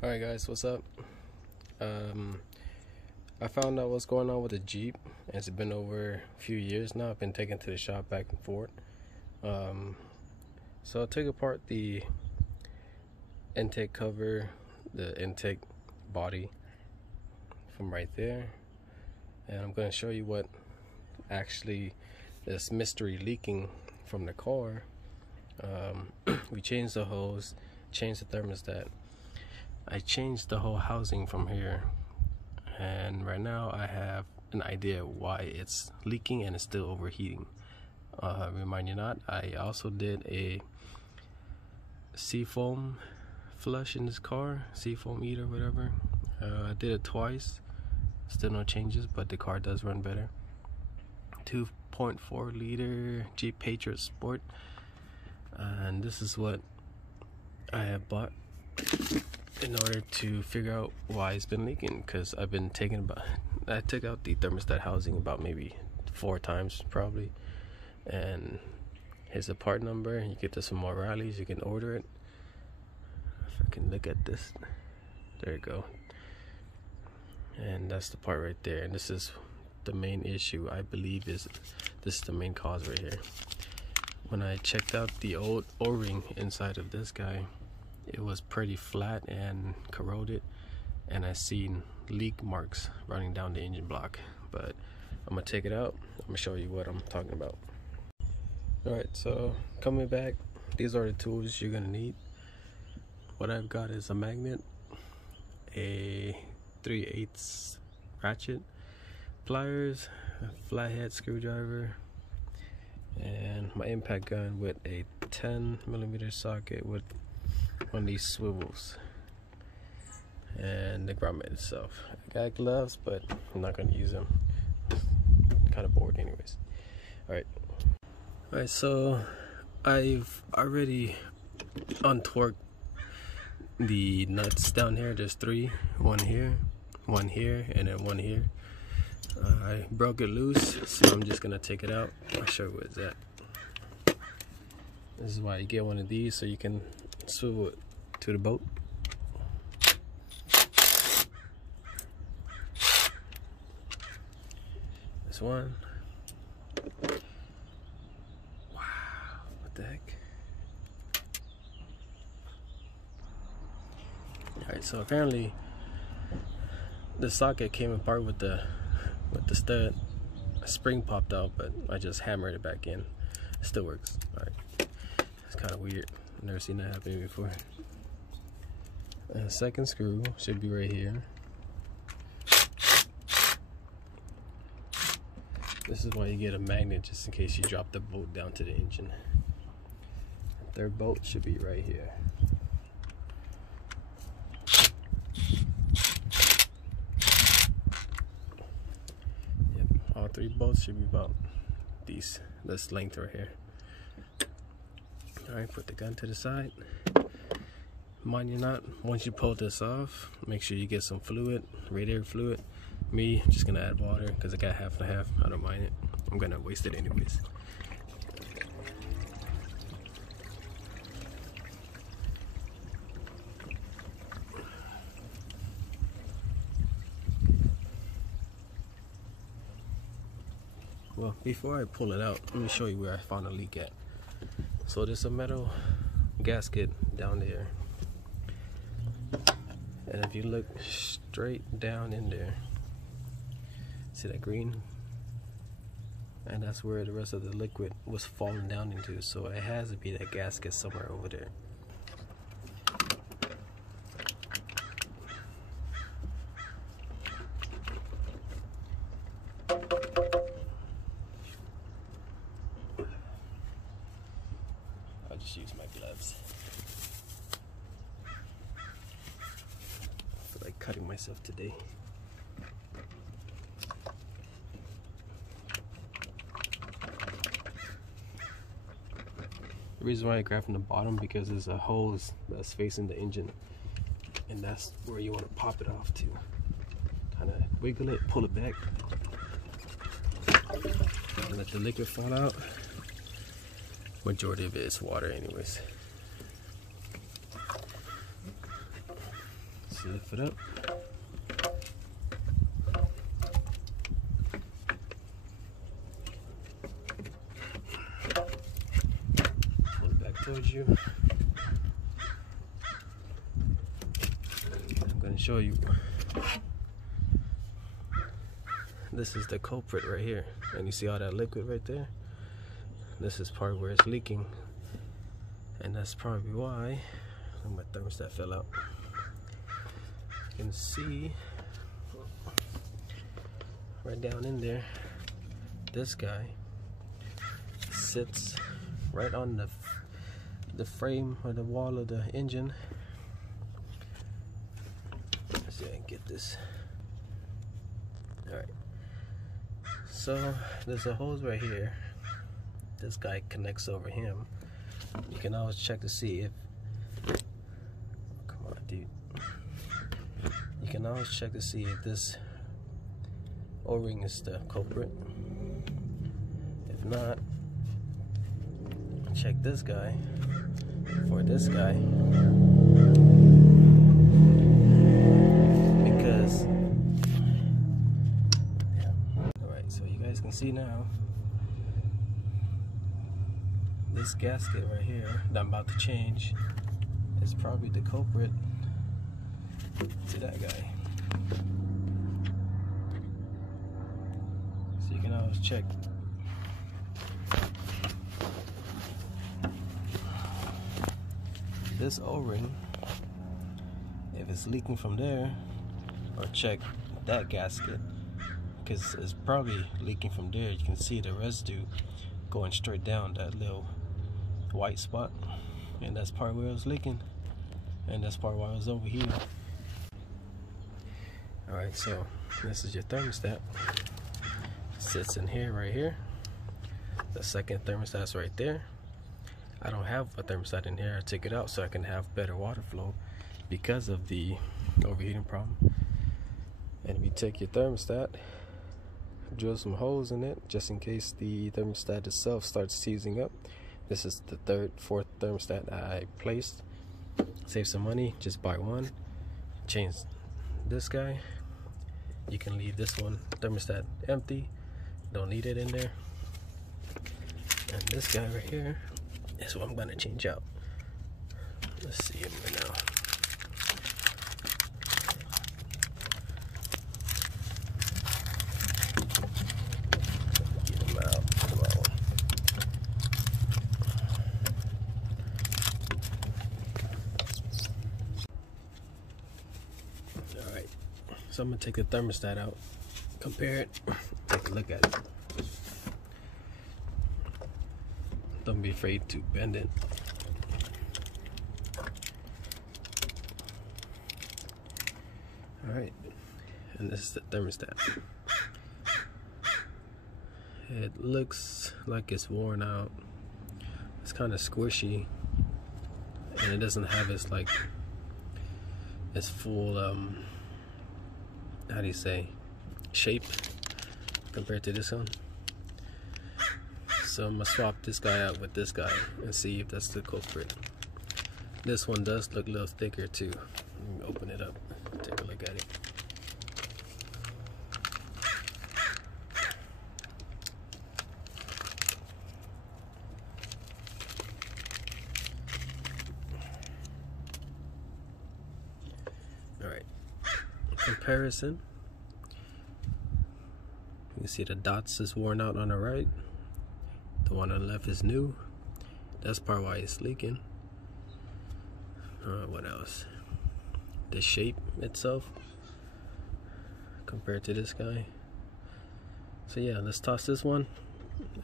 Alright guys, what's up? I found out what's going on with the Jeep. It's been over a few years now. I've been taken to the shop back and forth. So I took apart the intake cover, the intake body from right there, and I'm going to show you what actually this mystery leaking from the car. We changed the hose, changed the thermostat. I changed the whole housing from here, and right now I have an idea why it's leaking and it's still overheating. Remind you not, I also did a seafoam flush in this car, seafoam eater, whatever. I did it twice, still no changes, but the car does run better. 2.4 liter Jeep Patriot Sport, and this is what I have bought in order to figure out why it's been leaking, because I took out the thermostat housing about maybe 4 times probably. And here's the part number. You get this from O'Reilly's, you can order it. If I can look at this, there you go, and that's the part right there. And this is the main issue, I believe. This is the main cause right here. When I checked out the old O-ring inside of this guy, it was pretty flat and corroded, and I seen leak marks running down the engine block. But I'm gonna take it out. I'm gonna show you what I'm talking about. Alright, so coming back, these are the tools you're gonna need. What I've got is a magnet, a 3/8 ratchet, pliers, a flathead screwdriver, and my impact gun with a 10mm socket with one of these swivels, and the grommet itself. I got gloves, but I'm not gonna use them. Kind of bored anyways. Alright, so I've already untorqued the nuts down here. There's 3, one here, and then one here. I broke it loose, so I'm just gonna take it out. I'll show you where it's at. This is why you get one of these, so you can swivel it to the boat. This one. Wow, what the heck? Alright, so apparently the socket came apart with the stud. A spring popped out, but I just hammered it back in. It still works. Alright. It's kind of weird. I've never seen that happen before. The second screw should be right here. This is why you get a magnet, just in case you drop the bolt down to the engine. The third bolt should be right here. Yep, all 3 bolts should be about this length right here. Alright, put the gun to the side. Mind you not, once you pull this off, make sure you get some fluid, radiator fluid. Me, I'm just gonna add water because I got half and half. I don't mind it. I'm gonna waste it anyways. Well, before I pull it out, let me show you where I found a leak at. So there's a metal gasket down there, and if you look straight down in there, see that green? And that's where the rest of the liquid was falling down into, so it has to be that gasket somewhere over there. I'll just use my gloves. I feel like cutting myself today. The reason why I grab from the bottom, because there's a hose that's facing the engine, and that's where you want to pop it off to. Kind of wiggle it, pull it back, and let the liquid fall out. Majority of it is water anyways. lift it up. Pull it back towards you. I'm going to show you. This is the culprit right here, and you see all that liquid right there? This is part where it's leaking, and that's probably why my thermostat fell out. You can see right down in there, this guy sits right on the frame or the wall of the engine. Let's see if I can get this. Alright, so there's a hose right here. This guy connects over him. You can always check to see if, come on dude, you can always check to see if this O-ring is the culprit. If not, check this guy for this guy, because alright, so you guys can see now this gasket right here that I'm about to change is probably the culprit to that guy. So you can always check. This O-ring, if it's leaking from there, or check that gasket, because it's probably leaking from there. You can see the residue going straight down that little white spot, and that's part where it was leaking, and that's part why it was overheating. Alright, so this is your thermostat. Sits in here, right here. The second thermostat's right there. I don't have a thermostat in here. I took it out so I can have better water flow because of the overheating problem. And if you take your thermostat, drill some holes in it just in case the thermostat itself starts seizing up. This is the fourth thermostat I placed. Save some money, just buy one. Change this guy. You can leave this one thermostat empty. Don't need it in there. And this guy right here is what I'm gonna change out. Let's see him right now. Get him out. Come on. Alright, so I'm gonna take the thermostat out, compare it, take a look at it. Don't be afraid to bend it. Alright, and this is the thermostat. It looks like it's worn out. It's kind of squishy, and it doesn't have its like its full how do you say, shape compared to this one. So I'm gonna swap this guy out with this guy and see if that's the culprit. This one does look a little thicker too. Let me open it up, take a look at it. Alright, comparison. You can see the dots is worn out on the right. The one on the left is new. That's part why it's leaking. What else? The shape itself compared to this guy. So yeah, let's toss this one,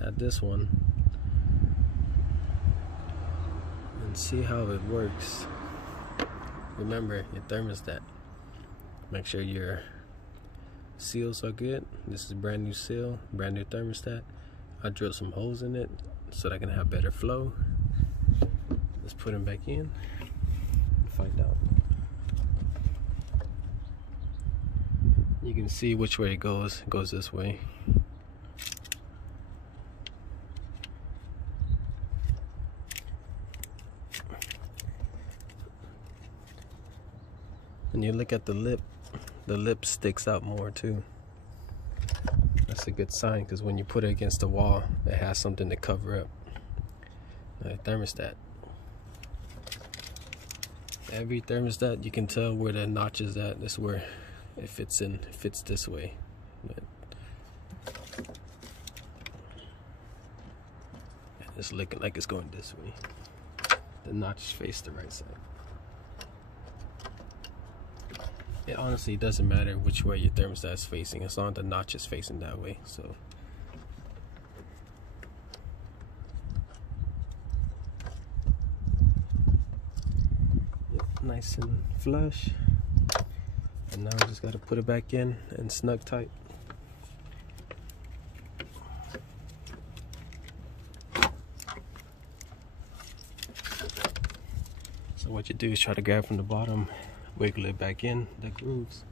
add this one, and see how it works. Remember your thermostat. Make sure your seals are good. This is a brand new seal, brand new thermostat. I drilled some holes in it so that I can have better flow. Let's put them back in and find out. You can see which way it goes. It goes this way. And you look at the lip sticks out more too. That's a good sign, because when you put it against the wall, it has something to cover up. Thermostat. Every thermostat, you can tell where the notch is at. That's where it fits in. It fits this way. But it's looking like it's going this way. The notch face the right side. It honestly doesn't matter which way your thermostat is facing, as long as the notch is facing that way. So yep, nice and flush. And now we just got to put it back in and snug tight. So what you do is try to grab from the bottom, wiggle it back in the grooves.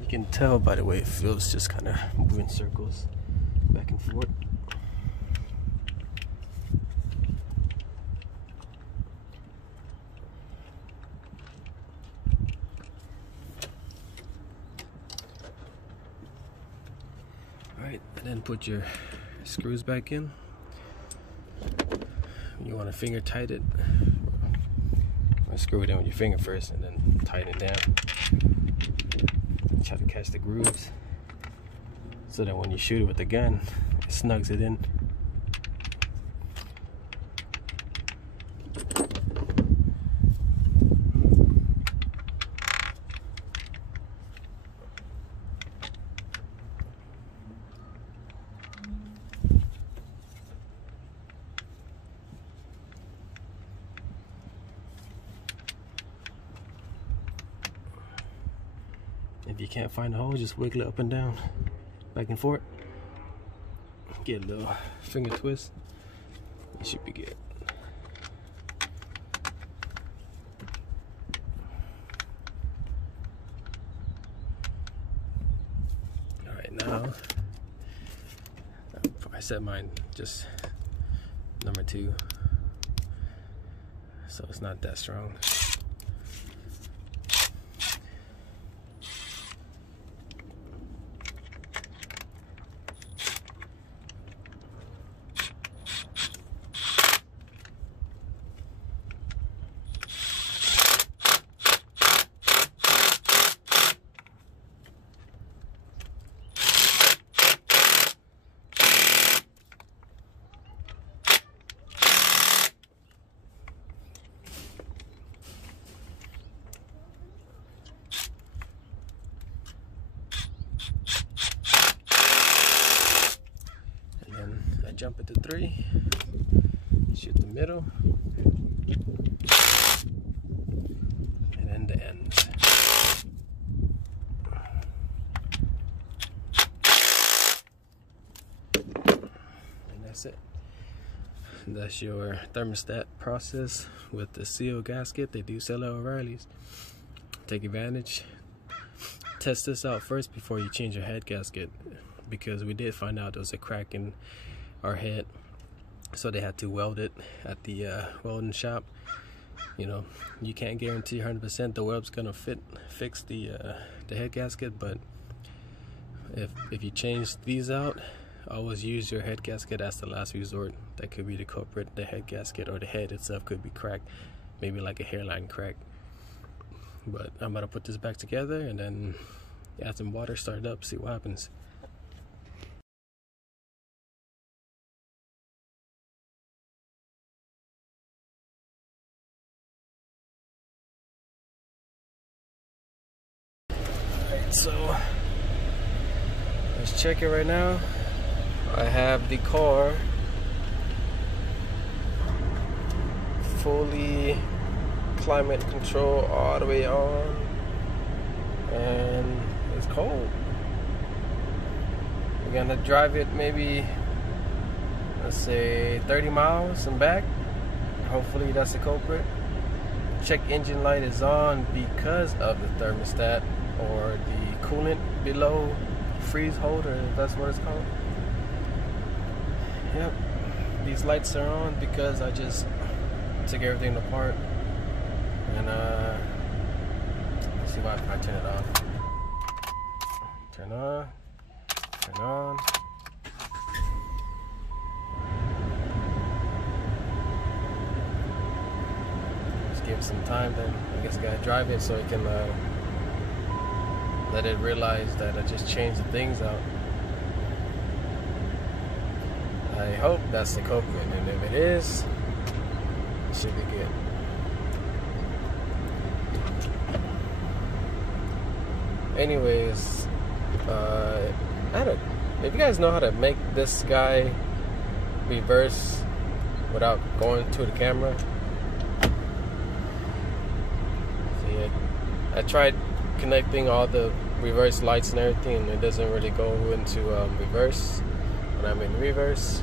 You can tell by the way it feels, just kind of moving circles back and forth. Alright, and then put your screws back in. You want to finger tight it, or screw it in with your finger first and then tighten it down. Try to catch the grooves so that when you shoot it with the gun, it snugs it in. If you can't find the hole, just wiggle it up and down, back and forth. Get a little finger twist. You should be good. Alright, now I set mine just number 2, so it's not that strong. Jump it to 3, shoot the middle, and then the end. And that's it. And that's your thermostat process with the seal gasket. They do sell at O'Reilly's. Take advantage. Test this out first before you change your head gasket, because we did find out there was a crack in our head, so they had to weld it at the welding shop. You know, you can't guarantee 100% the weld's gonna fix the head gasket, but if you change these out, always use your head gasket as the last resort. That could be the culprit. The head gasket or the head itself could be cracked, maybe like a hairline crack. But I'm gonna put this back together and then add some water, start it up, see what happens. So let's check it right now. I have the car fully climate control all the way on, and it's cold. We're gonna drive it maybe, let's say 30 miles and back. Hopefully that's the culprit. Check engine light is on because of the thermostat, or the coolant below freeze holder, if that's what it's called. Yep, these lights are on because I just took everything apart. And let's see if I turn it off. Turn on. Turn on. Just give it some time, then I guess I gotta drive it so it can let it realize that I just changed the things out. I hope that's the culprit, and if it is, it should be good. Anyways, if you guys know how to make this guy reverse without going to the camera, see, I tried connecting all the reverse lights and everything, and it doesn't really go into reverse. When I'm in reverse,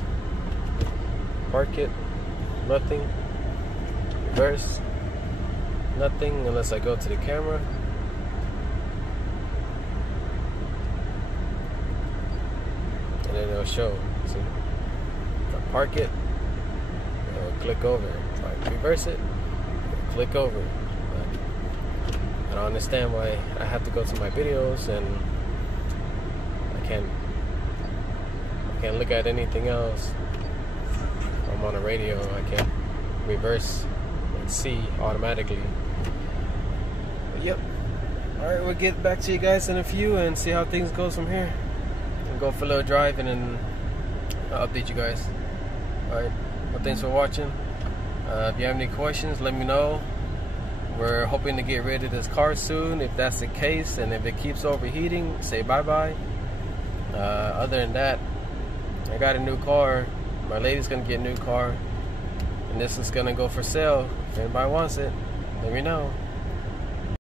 park it, nothing, reverse, nothing unless I go to the camera. And then it'll show. See? If I park it, it'll click over. If I reverse it, it'll click over. But I don't understand why I have to go to my videos and I can't look at anything else. I'm on a radio, I can't reverse and see automatically. But yep. Alright, we'll get back to you guys in a few and see how things go from here. I'll go for a little drive and then I'll update you guys. Alright, well, thanks for watching. If you have any questions, let me know. We're hoping to get rid of this car soon. If that's the case, and if it keeps overheating, say bye-bye. Other than that, I got a new car. My lady's gonna get a new car, and this is gonna go for sale. If anybody wants it, let me know.